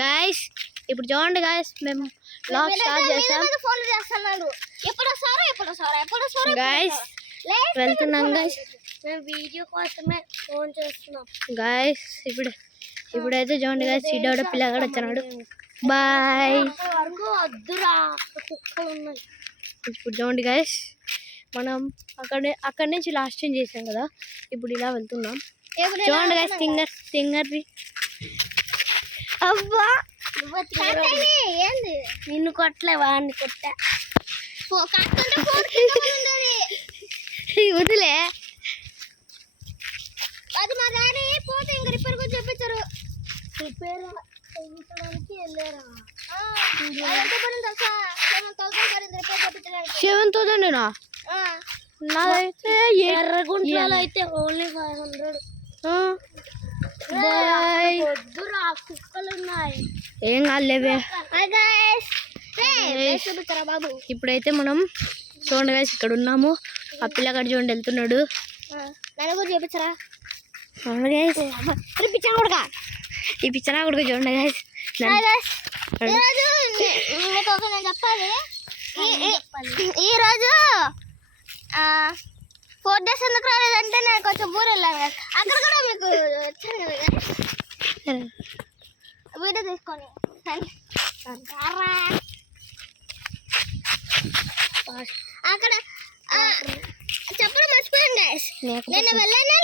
guys ఇప్పుడు చూడండి guys మేము బ్లాగ్ స్టార్ట్ చేసాం గైస్ వెళ్తున్నాం గైస్ మేము వీడియో కోసమే ఫోన్ చేస్తున్నాం గైస్ ఇప్పుడైతే చూడండి గైస్ సిడోడ పిల్లగాడు వచ్చాడు బాయ్ వద్దురా కుక్కలు ఉన్నాయి ఇప్పుడు చూడండి గైస్ మనం అక్కడి నుంచి లాస్ట్ టైం చేసాం కదా ఇప్పుడు ఇలా వెళ్తున్నాం చూడండి గైస్ సింగర్ అవ్వా ఏంది నిన్ను కొట్టలే వాడిని కొట్టా వదిలే అది మా డాడీ పోతే ఇంక రిపేర్ కూడా చెప్పించారు రిపేర్ చేయించడానికి వెళ్ళారా 7,000 నాదైతే ఎర్రగుంటలో అయితే ఓన్లీ 500 బాయ్ వద్దురా కుక్కలు ఉన్నాయి ఏం కాదులేవే బాబు ఇప్పుడైతే మనం చూడండి గైస్ ఇక్కడ ఉన్నాము ఆ పిల్లగాడు చూడండి వెళ్తున్నాడు నన్ను కూడా చూపించరా ఈ పిచ్చనా కొడుకు చూడండి గైస్ మీకు ఒక నేను చెప్పాలి ఈరోజు 4 days ఎందుకు రాలేదంటే నేను కొంచెం ఊరు వెళ్ళాను కదా అక్కడ కూడా మీకు వచ్చాను కదా వీడియో తీసుకొని అక్కడ చెప్పడం మర్చిపోయాను గైస్ నేను వెళ్ళానా